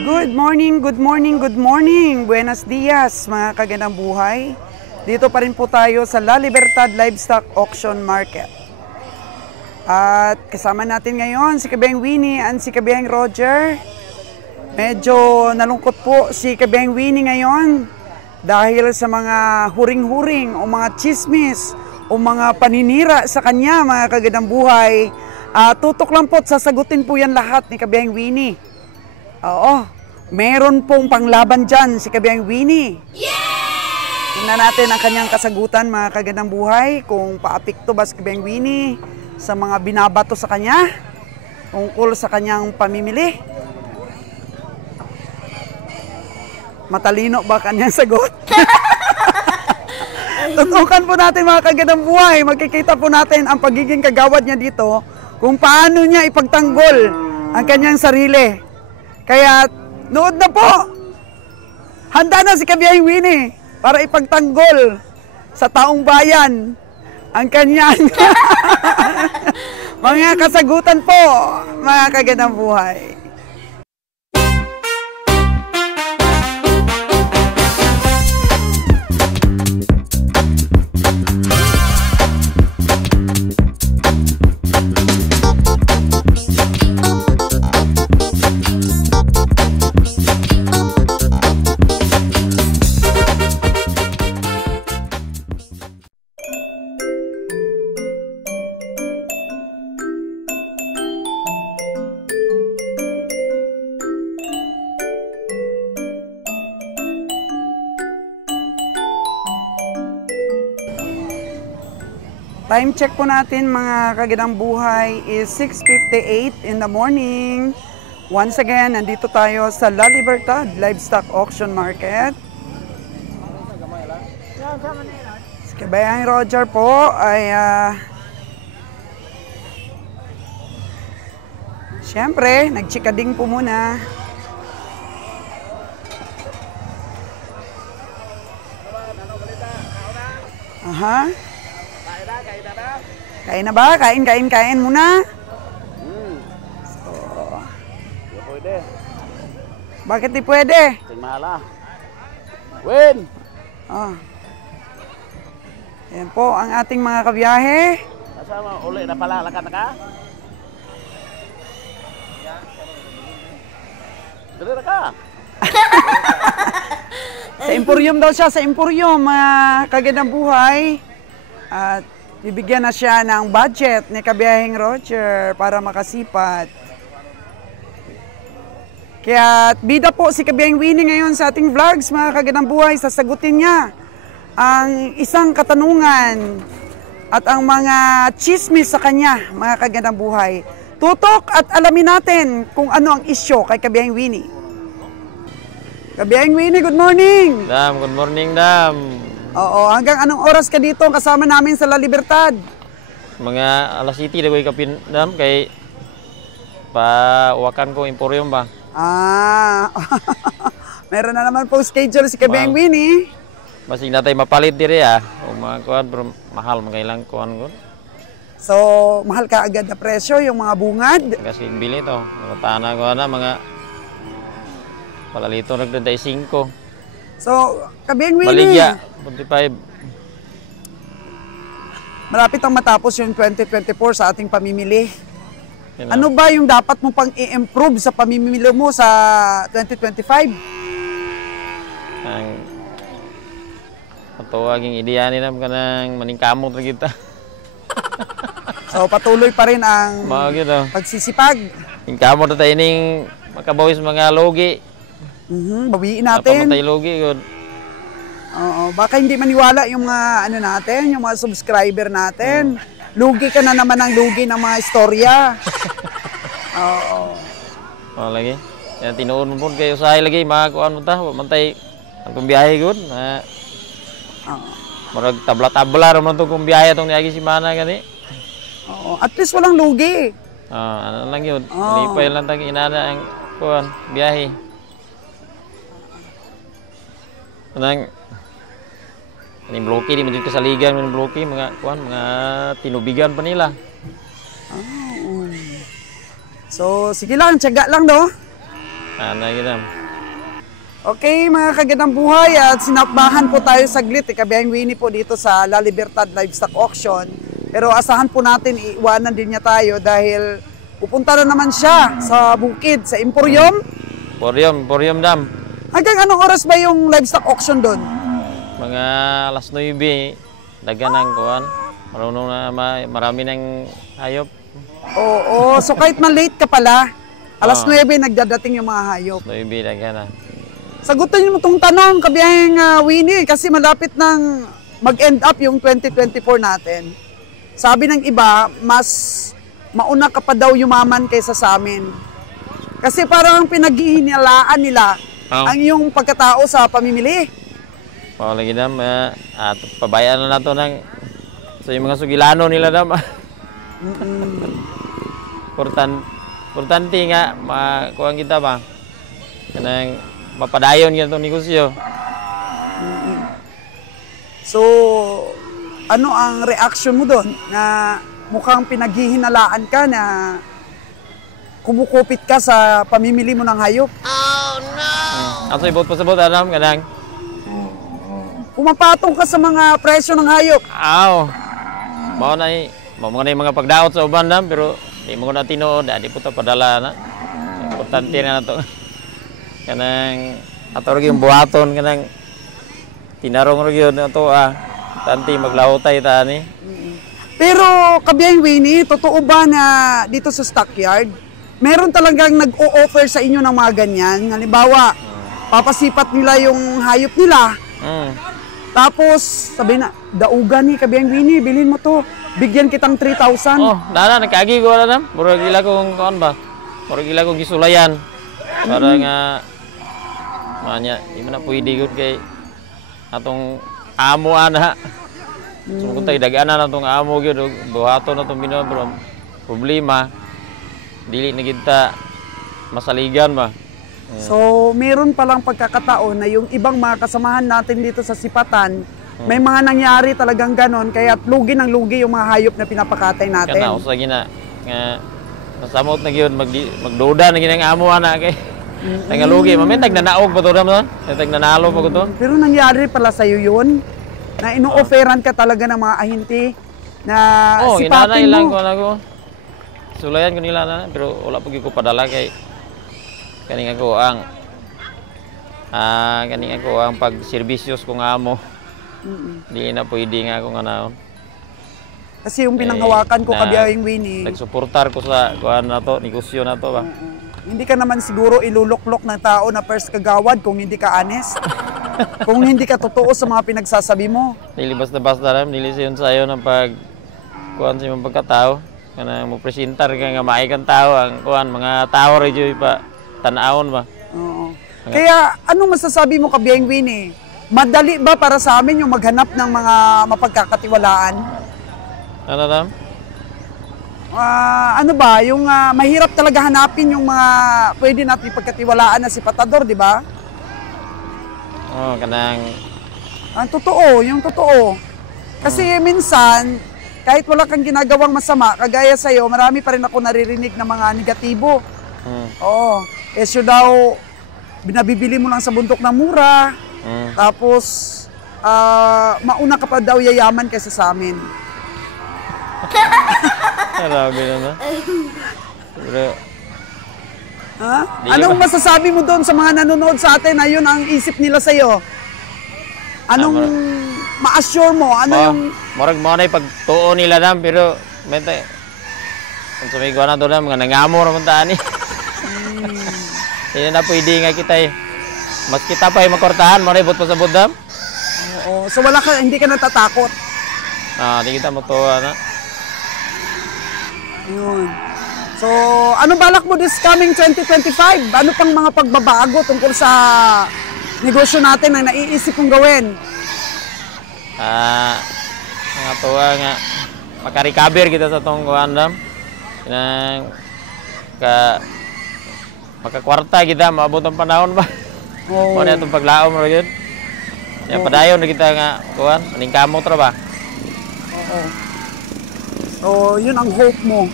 Good morning, good morning, good morning. Buenos dias mga kagandang buhay. Dito pa rin po tayo sa La Libertad Livestock Auction Market. At kasama natin ngayon si Kabeng Winnie and si Kabeng Roger. Medyo nalungkot po si Kabeng Winnie ngayon dahil sa mga huring-huring o mga chismis o mga paninira sa kanya mga kagandang buhay. Tutok lang po, sasagutin po yan lahat ni Kabeng Winnie. Oo, meron pong panglaban dyan si Kabeng Winnie. Yay! Tingnan natin ang kanyang kasagutan mga kagandang buhay, kung paapekto ba si Kabeng Winnie sa mga binabato sa kanya, tungkol sa kanyang pamimili. Matalino ba kanyang sagot? Tutukan po natin mga kagandang buhay, magkikita po natin ang pagiging kagawad niya dito, kung paano niya ipagtanggol ang kanyang sarili. Kaya, nood na po! Handa na si Kabeng Winnie para ipagtanggol sa taong bayan ang kanyang mga kasagutan po, mga kagandang buhay. Time check po natin mga kagandang buhay is 6:58 in the morning. Once again, nandito tayo sa La Libertad Livestock Auction Market. Si Kabeng Roger po ay siyempre, nagchikading po muna. Aha. Kain na ba? Kain muna. So, di pwede. Bakit di pwede? Tingmala. Win! Yan po ang ating mga kabiyahe. Kasama, uli na pala. Lakat na ka? Dali na ka. Sa Emporium daw siya, sa Emporium, mga kagandang buhay. At bibigyan na siya ng budget ni Kabeng Roger para makasipat. Kaya bida po si Kabeng Winnie ngayon sa ating vlogs, mga kagandang buhay. Sasagutin niya ang isang katanungan at ang mga chismis sa kanya, mga kagandang buhay. Tutok at alamin natin kung ano ang isyo kay Kabeng Winnie. Kabeng Winnie, good morning! Dam, good morning, Dam. Oo, hanggang anong oras ka dito kasama namin sa La Libertad? Mga alas 7 na ko ikapin, Dam, kay pawakan ko Emporium ba? Meron na naman po schedule si Kabeng Winnie. Masig na tayo mapalit diri o mga kuhan, pero mahal magkailang kuhan ko. So, mahal ka agad na presyo yung mga bungad? Kasi bili to, mga tana ko na, mga palalito nagdaday 5. So, Kabeng Winnie, Baligya, 45. malapit ang matapos yung 2024 sa ating pamimili. Yun Ano ba yung dapat mo pang i-improve sa pamimili mo sa 2025? Ang patuwaging ideyanin naman ka ng maningkamot na kita. So, patuloy pa rin ang Mga gitu. pagsisipag. Ingkamot na tayo ning makabawis mga logi. Bawiin natin. Napamatay logi, good. Oo, baka hindi maniwala yung mga ano natin, yung mga subscriber natin. Lugi ka na naman ng lugi ng mga istorya. Oo. O lagi. Yan tinuon mo po kayo usahay lagi mga kuan mo ta, mantay ang kumbiyahe good. Marag tabla-tabla ra man to kumbiyahe tong niagi si mana gani. Oo, at least walang lugi. Ano lang yun. Lipay lang tag inana ang kuan biyahe. Anang Ini bloki di medyo kasaligan ng bloki mga kuan mga tinubigan pa nila. So sige lang, tiyaga lang do. Ana gid. Okay, mga kagandang buhay, at sinapbahan po tayo saglit. Ikabiyang Winnie po dito sa La Libertad Livestock Auction. Pero asahan po natin, iiwanan din niya tayo dahil pupunta na naman siya sa bukid, sa Emporium. Emporium dam. Hanggang anong oras ba yung livestock auction doon? Mga alas 9, dagan ng kuan. Marunong na marami ng hayop. Oo, so kahit man-late ka pala, alas 9 nagdadating yung mga hayop. 9 dagan na. Sagutin mo itong tanong, kabiyang Winnie, kasi malapit nang mag-end up yung 2024 natin. Sabi ng iba, mas mauna ka pa daw yumaman kaysa sa amin. Kasi parang pinaghihinalaan nila ang iyong pagkatao sa pamimili. Lagi dam, at pabayaan na nato ng sa yung mga sugilano nila dam. Importante nga makuha kita ba. Kanang mapadayon kita itong negosyo. So, ano ang reaction mo doon na mukhang pinaghihinalaan ka na kumukupit ka sa pamimili mo ng hayop? Oh no! Aso ibot pasabot Adam kadang. Pumapatong ka sa mga presyo ng hayop. Aw. Mao na yung mga pagdaot sa uban dam pero di mo na tinuod, di po ta padala na. Importante na nato. Kanang ato rin yung buhaton kanang tinarong rin yun ato tanti maglahutay ta ni. Pero kabiyang Winnie, totoo ba na dito sa stockyard, meron talagang nag-o-offer sa inyo ng mga ganyan? Halimbawa, papasipat nila yung hayop nila. Tapos, sabi na, daugan ni kabiyang Winnie, bilhin mo to. Bigyan kitang 3,000. Oh, dana nagkagi ko na dam. Murag ila kong kuan ba? Murag ila kong gisulayan. Para nga manya, di man na pwede gud kay atong amo ana. So kung tayo dagana na itong amo gyud buhaton na itong binobrom problema dili na kita masaligan ba. So meron palang pagkakataon na yung ibang mga kasamahan natin dito sa Sipatan may mga nangyari talagang ganon kaya lugi ng lugi yung mga hayop na pinapakatay natin. Kana usa gina nga nasamot na gyud magduda na ginang amo ana kay tangalugi mamentag nanaog pa to dam no tag nanalo pa ko to. Pero nangyari pala sa iyo yun na ino-offeran ka talaga ng mga ahinti na sipatin lang mo. ko na ko. Sulayan ko nila na pero wala pag ko padala kay kaning ako ang pag-serbisyos kong amo. Di na pwede nga ako nga naon. Kasi yung pinanghawakan ko kabiyang Winnie. Nagsuportar ko sa kuan na to, negosyo na to ba. Hindi ka naman siguro iluluklok ng tao na first kagawad kung hindi ka honest. Kung hindi ka totoo sa mga pinagsasabi mo. Dili basta-basta lang, dili siyon sayo ng pag kuan sa imong pagkatao. Kana mo presentar ka nga maay kang tao ang kuan mga tao ri joy pa tan-awon ba. Oo. Kaya anong masasabi mo kabiyang Winnie? Madali ba para sa amin yung maghanap ng mga mapagkakatiwalaan? Ano dam? Ano ba, yung mahirap talaga hanapin yung mga pwede natin ipagkatiwalaan na sipatador, di ba? Oh, kanang Ang totoo, yung totoo. Kasi minsan, kahit wala kang ginagawang masama, kagaya sa'yo, marami pa rin ako naririnig na mga negatibo. Oo. Esyo daw, binabibili mo lang sa bundok na mura. Tapos, mauna ka pa daw yayaman kaysa sa amin. grabe na. Pero Ha? Anong masasabi mo doon sa mga nanonood sa atin na yun ang isip nila sa'yo? Anong ma-assure mo? Ano yung... Morag mo na pagtuo nila dam pero mente kung sumigaw na doon mga nangamor naman taan eh. Hindi na pwede nga kita eh. Mas kita pa yung makortahan, mo na ibot pa sa budam. Oo. So wala ka, hindi ka natatakot? Di kita matuwa na. Yun. So, ano balak mo this coming 2025? Ano pang mga pagbabago tungkol sa negosyo natin na naiisip kong gawin? Mga tuwa nga makarecover kita sa tong kuandam. Makakwarta kita, maabot ang panahon ba? Oo. Na itong paglaom ro yun. Yan, padayon na kita nga kuhan, maningkamot ra ba? Oo. So, yun ang hope mo.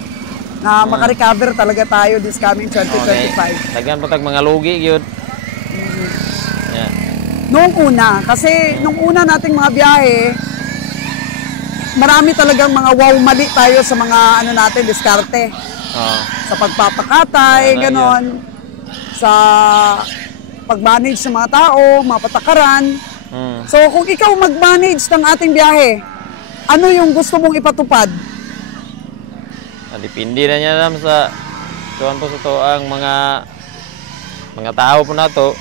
na makarecover talaga tayo this coming 2025. Daghan pa tag mga lugi gyud. Yeah. Noong una, kasi nung una nating mga biyahe, marami talagang mga wow mali tayo sa mga ano natin, diskarte. Sa pagpapakatay, ganon. Sa pag-manage sa mga tao, mga patakaran. So kung ikaw mag-manage ng ating biyahe, ano yung gusto mong ipatupad? Depende na niya naman sa tuwan po sa to ang mga tao po na to.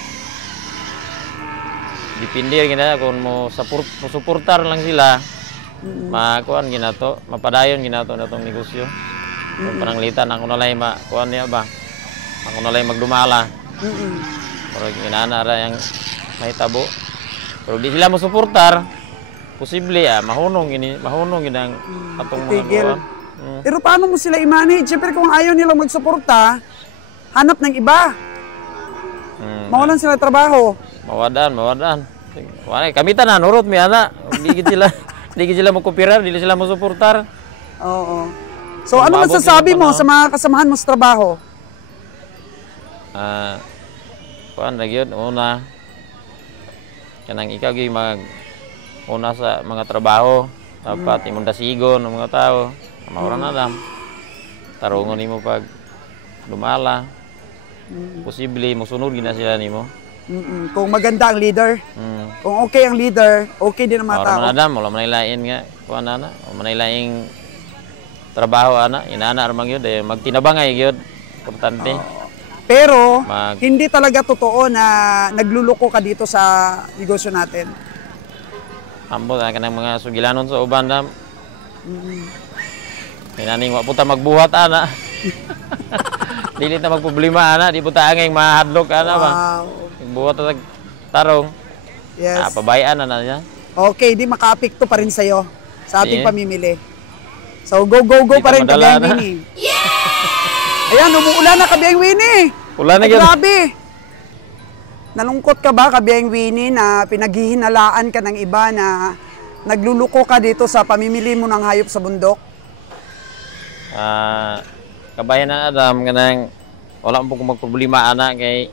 Depende rin na kung mo suportar lang sila, makuan ginato, mapadayon ginato na itong negosyo. Kung pananglitan, ako nalay makuan niya ba? Ako nalay magdumala. Pero ginana ra yung may tabo. Pero di sila mo suportar, posible mahunong gini ang atong mga kuan. Pero paano mo sila i-manage? Siyempre kung ayaw nilang magsuporta, hanap ng iba. Mawalan sila trabaho. Mawadan. Kami tanan, nurot mi ana. Di sila mo kupirar, di sila mo suportar. Oo. So ano masasabi mo sa mga kasamahan mo sa trabaho? Kuan ra gyud una. Kanang ikaw gyud una sa mga trabaho, dapat imong dasigon ng mga tao. Maura na lang. Tarungon nimo pag dumala. Posible mo sunod gina sila nimo. Kung maganda ang leader. Kung okay ang leader, okay din ang mga tao. Wala man lain nga kuan ana, wala man laing trabaho ana, inana armang gyud magtinabangay gyud. Importante. Pero hindi talaga totoo na nagluluko ka dito sa negosyo natin. Ambot ka ng mga sugilanon sa uban dam. Minaning wa puta magbuhat ana. Dili ta magproblema ana, di puta angay mahadlok ana ba. Buhat ta tarong. Yes. Pabayaan na niya. Okay, di makaapekto pa rin sa'yo sa ating pamimili. So go pa rin Kabiyang Winnie. Ayan, umuulan na Kabiyang Winnie. Ulan na gyud. Grabe. Nalungkot ka ba Kabiyang Winnie na pinaghihinalaan ka ng iba na nagluluko ka dito sa pamimili mo ng hayop sa bundok? Kabayan na Adam kanang wala mo kung magproblema ana kay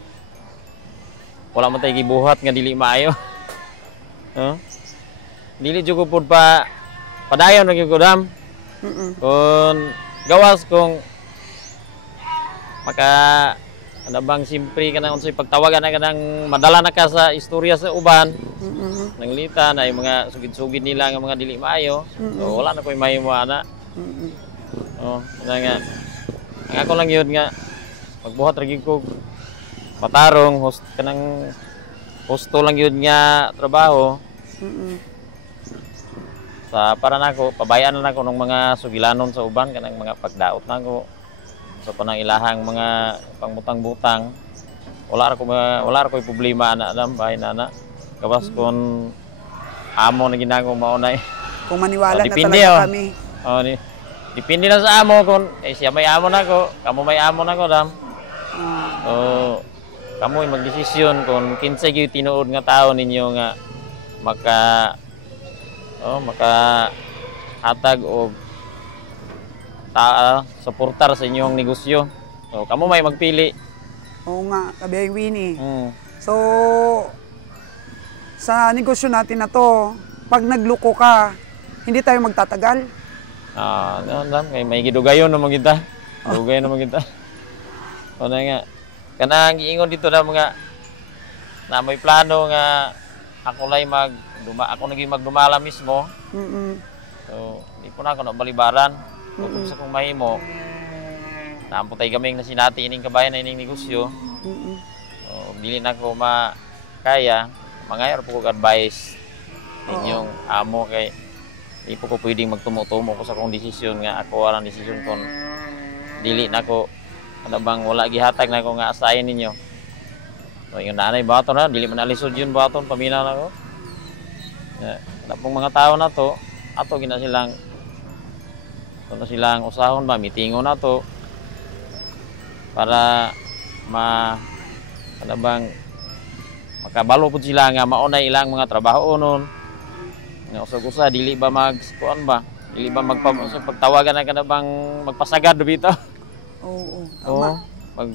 wala mo tayo gibuhat nga dili maayo. Dili jud ko pud padayon ra gyud ko dam. Kung gawas kung maka ano bang simpre kanang unsay pagtawagan na kanang madala na ka sa istorya sa uban. Nanglita na yung mga sugid-sugid nila nga mga dili maayo. So wala na koy maayo mo ana. Nga ang ako lang yun nga magbuhat ra gyud ko matarong kanang husto lang yun nga trabaho. Sa para nako pabayaan na nako ng mga sugilanon sa uban kanang mga pagdaot nako sa panang ilahang mga pangutang-butang. Wala ra ko problema ana dam bahay na ana. Gawas kon amo na ginagawa maunay. Kung maniwala na talaga kami. Depende na sa amo kung siya may amo nako, kamo may amo nako dam. Kamo magdesisyon kung kinsay gyud tinuod nga tao ninyo nga maka hatag og suportar sa inyong negosyo. So kamo may magpili. Oo nga, Kabiyang Winnie. So sa negosyo natin na to, pag nagluko ka, hindi tayo magtatagal. Kay may gidugayon naman kita. Dugayon naman kita. O na nga. Kanang giingon dito na mga na may plano nga ako naging magdumala mismo. So, di po na ako balibaran. Kung sa kong mahimo, naamputay kaming na sinati ining kabayan na ining negosyo. So, dili na ko makaya, mangayar po ko advice inyong amo kay di po ko pwedeng magtumo-tumo ko sa kong desisyon nga ako walang desisyon kung dili na ko ano bang wala gihatag na ko nga asayin ninyo. So yung nanay baton na dili man alisod yun baton paminaw na ko. Na pong mga tao na to ato gina silang usahon ba mitingon na to para ano bang makabalo pud sila nga maunay ilang mga trabaho nun. Nga usag-usa dili ba magkuan ba? Dili ba pagtawagan na kana bang magpasagad dito? Oo, Oo. tama. Pag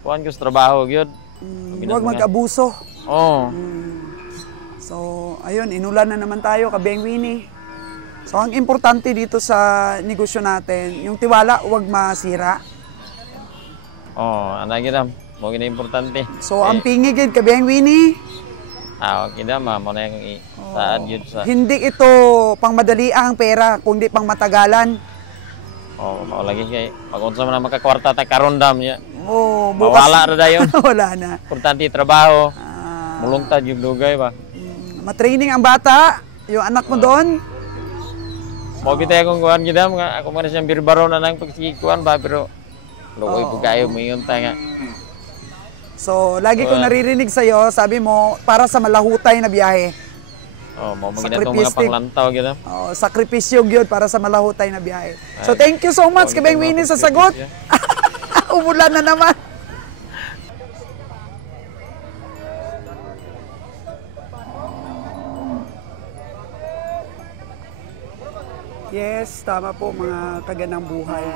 kuan ko sa trabaho gyud. Huwag mag-abuso. Oo. So, ayun, inulan na naman tayo, Kabeng Winnie. So, ang importante dito sa negosyo natin, yung tiwala, huwag masira. Oo, ana gyud am. Mo gina importante. So, ang pingigid, Kabeng Winnie, Okay na mo na yung saan yun sa... hindi ito pangmadali ang pera, kundi pang matagalan. Mau lagi kay pag-unsa man ang makakwarta ta karon dam niya. Bukas. Mawala ra dayon. Wala na. Importante trabaho. Mulungtad yung dugay ba. Matraining ang bata, yung anak mo doon. Mo kita akong kuan gidam nga ako man siyang birbaro na nang pagsigikuan ba pero luoy po kayo mayon ta nga. So, lagi ko naririnig sa'yo, sabi mo, para sa malahutay na biyahe. Mo magina tong mga panglantaw gid. Sakripisyo gyud para sa malahutay na biyahe. So, thank you so much, Kabeng Winnie, sa sagot. Umulan na naman. Yes, tama po mga kaganang buhay.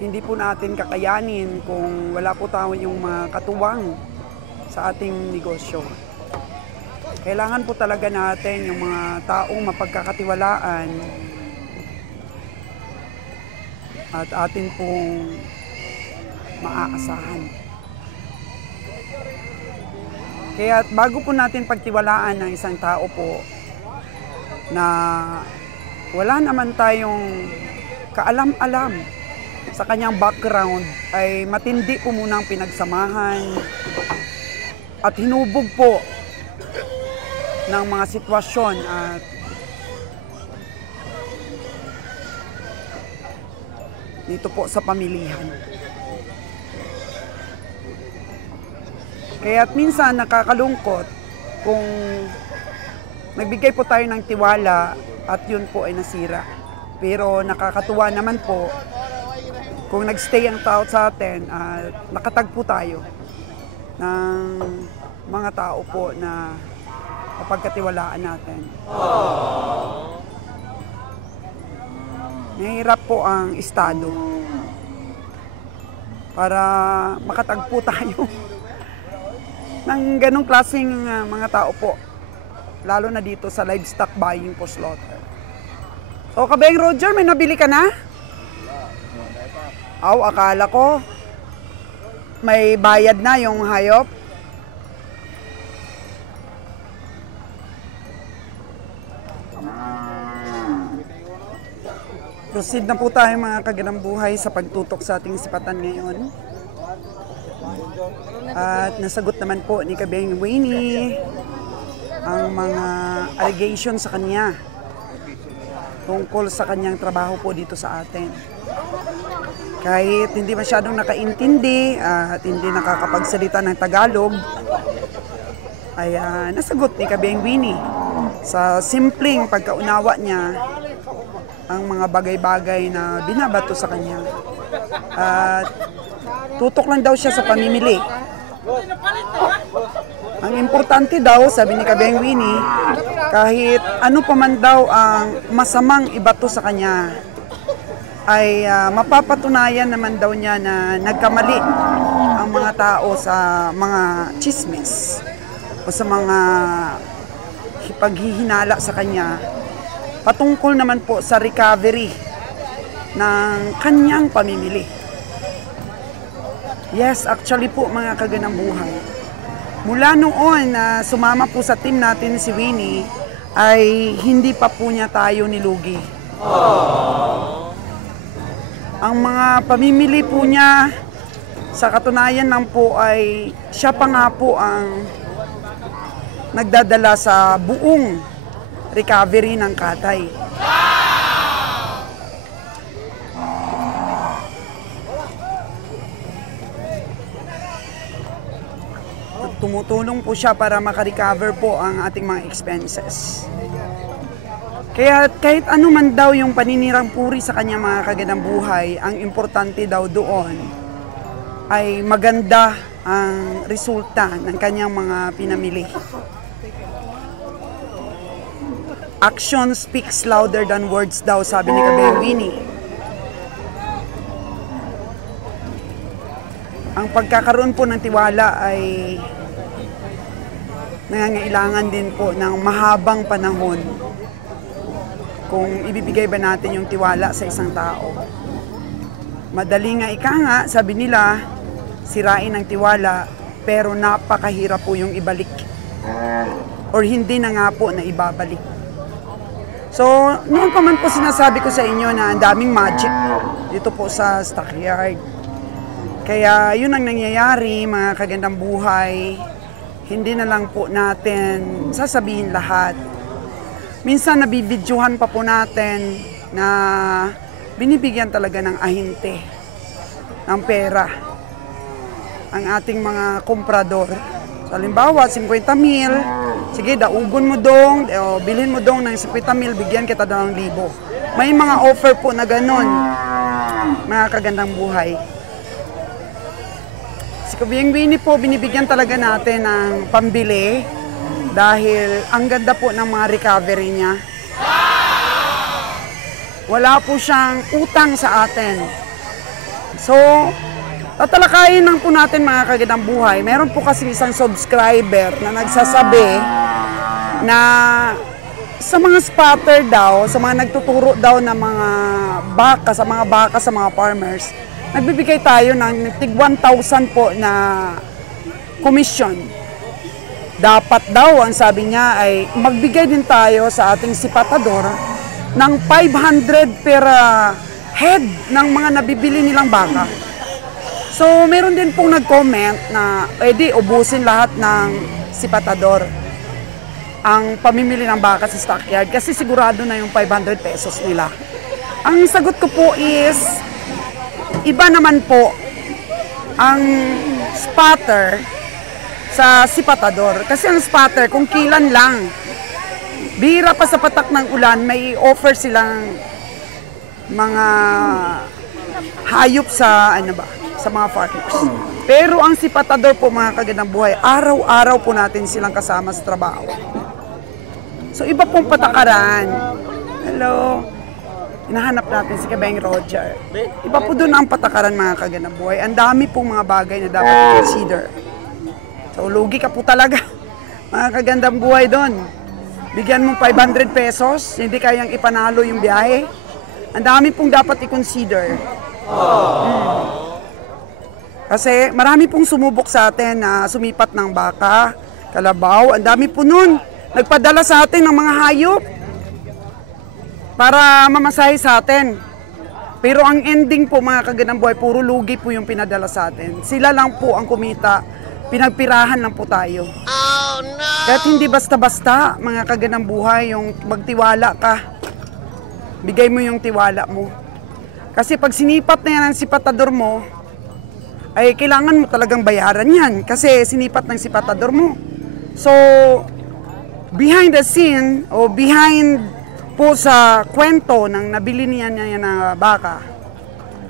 Hindi po natin kakayanin kung wala po tayo yung mga katuwang sa ating negosyo. Kailangan po talaga natin yung mga taong mapagkakatiwalaan at atin pong maaasahan. Kaya bago po natin pagtiwalaan ng isang tao po na wala naman tayong kaalam-alam sa kanyang background, ay matindi po munang pinagsamahan at hinubog po ng mga sitwasyon at dito po sa pamilihan. Kaya't minsan nakakalungkot kung nagbigay po tayo ng tiwala at yun po ay nasira. Pero nakakatuwa naman po kung nagstay ang tao sa atin at nakatagpo tayo ng mga tao po na mapagkatiwalaan natin. Nahihirap po ang estado para makatagpo tayo ng ganong klaseng mga tao po. Lalo na dito sa livestock buying po slaughter. O Kabeng Roger, may nabili ka na? Akala ko may bayad na yung hayop. Proceed na po tayo mga kaganang buhay sa pagtutok sa ating sipatan ngayon. At nasagot naman po ni Kabeng Winnie ang mga allegations sa kanya tungkol sa kanyang trabaho po dito sa atin. Kahit hindi masyadong nakaintindi at hindi nakakapagsalita ng Tagalog, ay nasagot ni Kabeng Winnie sa simpleng pagkaunawa niya ang mga bagay-bagay na binabato sa kanya. At tutok lang daw siya sa pamimili. Ang importante daw, sabi ni Kabeng Winnie, kahit ano pa man daw ang masamang ibato sa kanya, ay mapapatunayan naman daw niya na nagkamali ang mga tao sa mga chismis o sa mga paghihinala sa kanya patungkol naman po sa recovery ng kanyang pamimili. Yes, actually po mga kaganang buhay. Mula noon na sumama po sa team natin si Winnie, ay hindi pa po niya tayo nilugi. Ang mga pamimili po niya, sa katunayan lang po ay siya pa nga po ang nagdadala sa buong recovery ng katay. At tumutulong po siya para makarecover po ang ating mga expenses. Kaya kahit ano man daw yung paninirang puri sa kanya mga kaganang buhay, ang importante daw doon ay maganda ang resulta ng kanyang mga pinamili. Action speaks louder than words daw, sabi ni Kabeng Winnie. ang pagkakaroon po ng tiwala ay nangangailangan din po ng mahabang panahon kung ibibigay ba natin yung tiwala sa isang tao. Madali nga ika nga, sabi nila, sirain ang tiwala, pero napakahirap po yung ibalik. Or hindi na nga po na ibabalik. So, noon pa man po sinasabi ko sa inyo na ang daming magic dito po sa stockyard. Kaya yun ang nangyayari, mga kagandang buhay. Hindi na lang po natin sasabihin lahat. Minsan nabibidyohan pa po natin na binibigyan talaga ng ahinte ng pera ang ating mga komprador. So, halimbawa, 50,000, sige, daugon mo dong, bilhin mo dong ng 50,000, bigyan kita 2,000. May mga offer po na ganun, mga kagandang buhay. Si Kabyeng Winnie po, binibigyan talaga natin ng pambili dahil ang ganda po ng mga recovery niya. Wala po siyang utang sa atin. So, tatalakayin lang po natin mga kagandang buhay. Meron po kasi isang subscriber na nagsasabi na sa mga spotter daw, sa mga nagtuturo daw ng mga baka, sa mga farmers, nagbibigay tayo ng tig 1,000 po na commission. Dapat daw, ang sabi niya ay magbigay din tayo sa ating sipatador ng 500 per head ng mga nabibili nilang baka. So, meron din pong nag-comment na pwede ubusin lahat ng sipatador ang pamimili ng baka sa stockyard kasi sigurado na yung 500 pesos nila. Ang sagot ko po is, iba naman po ang spotter sa sipatador. Kasi ang spotter, kung kilan lang, bihira pa sa patak ng ulan, may offer silang mga hayop sa sa mga farmers. Pero ang sipatador po mga kagandang buhay, araw-araw po natin silang kasama sa trabaho. So iba pong patakaran. Hello. Hinahanap natin si Kabyeng Roger. Iba po doon ang patakaran mga kagandang buhay. Ang dami pong mga bagay na dapat consider. So lugi ka po talaga mga kagandang buhay doon. Bigyan mo 500 pesos, hindi kayang ipanalo yung biyahe. Ang dami pong dapat i-consider. Kasi marami pong sumubok sa atin na sumipat ng baka, kalabaw. Ang dami po nun. Nagpadala sa atin ng mga hayop para mamasahe sa atin. Pero ang ending po mga kagandang buhay, puro lugi po yung pinadala sa atin. Sila lang po ang kumita, pinagpirahan lang po tayo. Oh, no! Kahit hindi basta-basta mga kagandang buhay yung magtiwala ka. Bigay mo yung tiwala mo. Kasi pag sinipat na yan ang sipatador mo, ay kailangan mo talagang bayaran yan. Kasi sinipat ng sipatador mo. So, behind the scene o behind po sa kwento ng nabili niya na baka,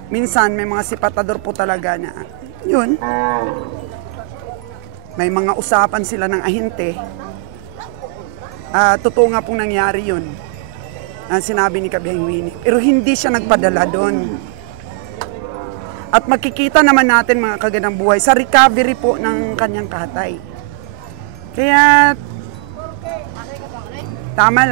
minsan may mga sipatador po talaga na yun, may mga usapan sila ng ahinte. Totoo nga pong nangyari yun, ang sinabi ni Kabyeng Winnie, pero hindi siya nagpadala doon. At makikita naman natin mga kagandang buhay sa recovery po ng kanyang katay. Kaya tama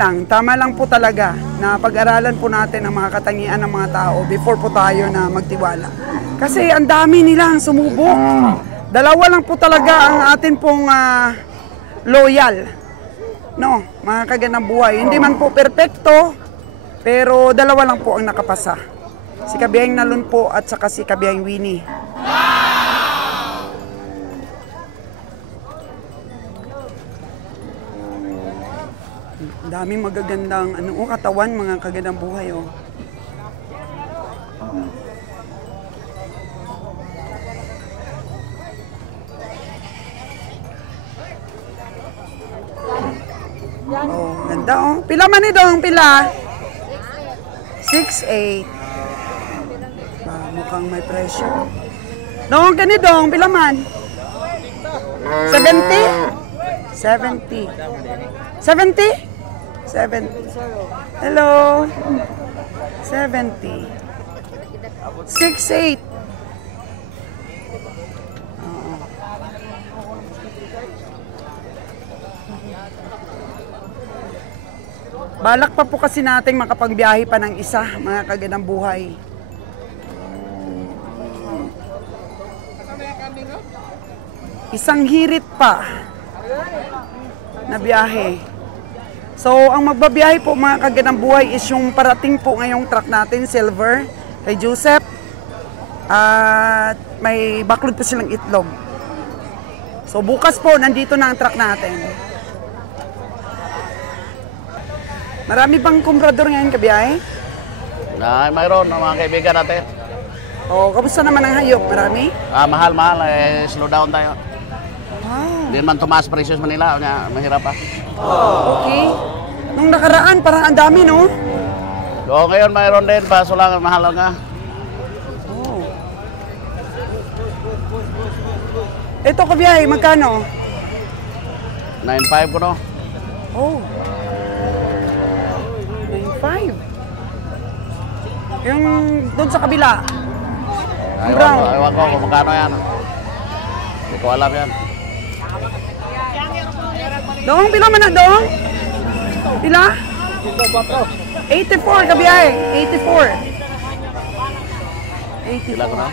lang po talaga na pag-aralan po natin ang mga katangian ng mga tao before po tayo na magtiwala. Kasi ang dami nilang sumubok. Dalawa lang po talaga ang atin pong loyal. No, mga kagandang buhay. Hindi man po perpekto, pero dalawa lang po ang nakapasa. Si Kabyeng Nalon po at saka si Kabyeng Winnie. Daming magagandang katawan mga kagandang buhay oh. Oh, ganda oh. Pila man ni dong, pila? 6'8". Mukhang may presyo. Dong, kani dong, pila man? 70? 70. 70? 70. Hello. 70. 6'8". Balak pa po kasi nating makapagbiyahe pa ng isa, mga kaganang buhay. Isang hirit pa na biyahe. So, ang magbabiyahe po mga kaganang buhay is yung parating po ngayong truck natin, silver, kay Joseph. At may baklod po silang itlog. So, bukas po, nandito na ang truck natin. Marami bang kumprador ngayon kabiyahe? Na, mayroon ng mga kaibigan natin. O, kamusta naman ang hayop? Marami? Mahal. Slow down tayo. Wow. Hindi naman tumaas precious Manila. Mahirap pa. Okay. Nung nakaraan, parang ang dami, no? So, ngayon mayroon din. Paso lang, mahal nga. Oh. Ito kabiyahe, magkano? 9.5 ko, no? Oh. 9.5. Yung doon sa kabila. Ewan ko kung magkano yan. Hindi ko alam yan. Dong, pila man na, Dong? Pila? 84 kabiyahe. 84. Pila ko na?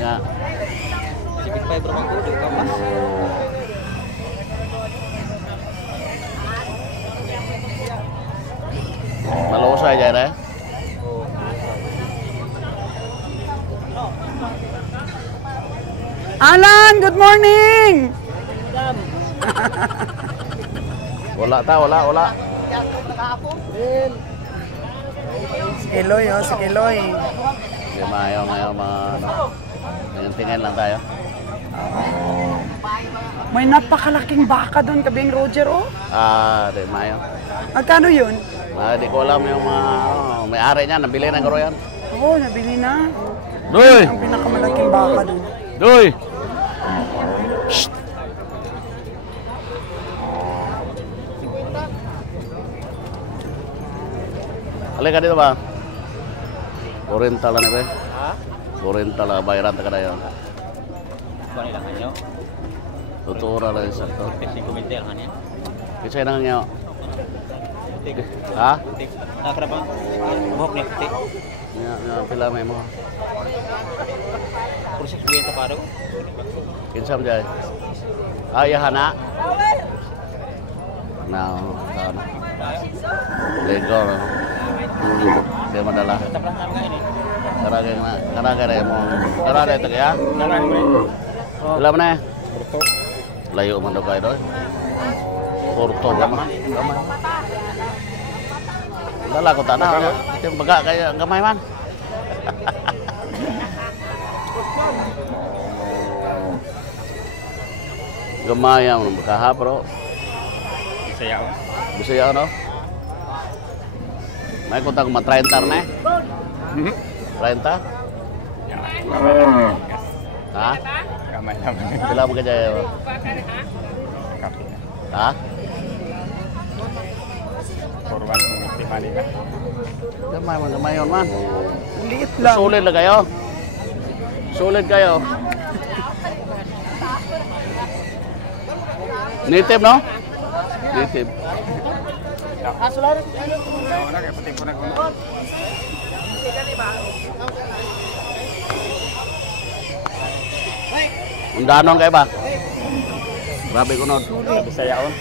Ya. Malusay dyan eh. Alan, good morning! Wala. Si Keloy, oh, si Keloy. Hindi maayaw ngayon mga ano. Tingin lang tayo. May napakalaking baka doon, kabing Roger, oh. Hindi maayaw. Magkano yun? Hindi ko alam yung mga may-ari niya. Nabili na garo yan. Oo, nabili na. Doy! Ang pinakamalaking baka doon. Doy! Halika dito ba? Oriental na ba? Ha? Oriental na bayaran ta kada yon. Kuha nila kanyo. Totoo ra lang sa to. Kasi kumintel kanyo. Kisay nang nyo. Ha? Nakara bang buhok ni puti. Nya pila may mo. Kursi kuwenta pa daw. Kinsam jay. Ayahan na. Now, Lego. Dia madala. Karaga mo. Karaga ito kaya? Ilan na eh? Layo man daw kayo doon. Porto gamay. Lala ko tanah. Yung baga kayo gamay man. Gamay ang bakaha bro. Bisaya no? May kung tayo ma-30 na eh. 30? Ha? Pila mo ka dyan? Ha? Gamay yun man. Liit lang. Sulit na kayo. Sulit kayo. Native no? Native. Undanon kayo ba? Grabe ko nun. Bisaya on.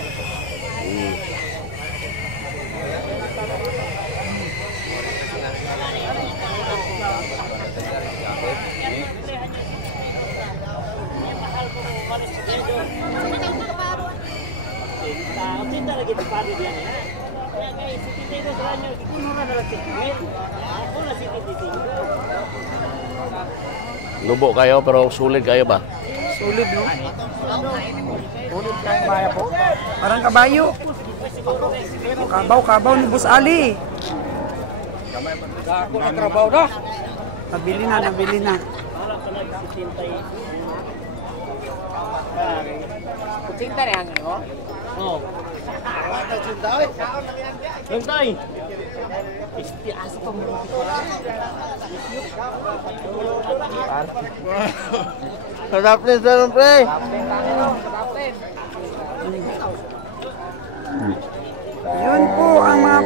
Lubo kayo pero sulit kayo ba? Sulit, no? Sulit kayo maya po. Parang kabayo. Kabaw ni Boss Ali. Nabili na. Cinta rin hangin mo? Oo. Lantay! Isti asa pa mo. Sarap din sa pre.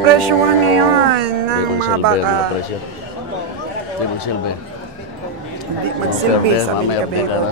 pinapresyuhan ngayon ng Di mga magsilbi baka. ang presyo. Di magsilbi. Hindi magsilbi, Order, sabi ni mamaya order Kabego. ka na.